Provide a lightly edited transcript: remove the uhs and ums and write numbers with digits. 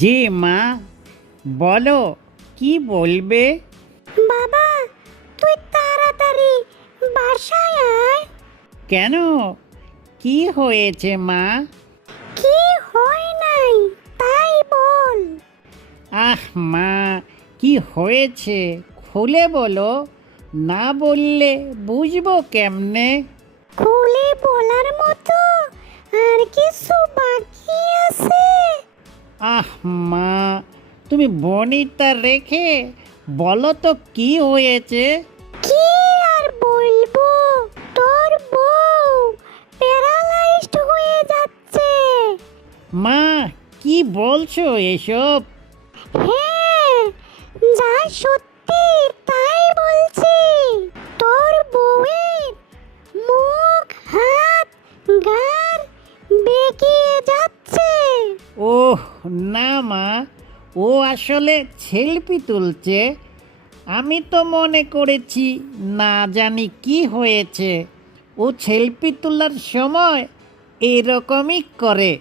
যে মা, বলো কি বলবে? বাবা, তুই তাড়াতাড়ি বাসায় আয়। কেন, কি হয়েছে মা? কি হয় নাই তাই বল। আহ মা, কি হয়েছে খুলে বলো, না বললে বুঝবো কেমনে? খুলে বলার মতো আর কিছু বাকি আছে? আহ মা, তুমি বনিতা রেখে বলো তো কি হয়েছে? কি আর বলবো, তোর বউ প্যারালাইজড হয়ে যাচ্ছে। মা, কি বলছো এসব? হ্যাঁ, যা সত্যি তাই বলছি। তোর বউয়ের মুখ, হাত, গার বেঁকিয়ে যাচ্ছে। ওহ না মা, ও আসলে সেলফি তুলছে। আমি তো মনে করেছি না জানি কি হয়েছে। ও সেলফি তোলার সময় এরকমই করে।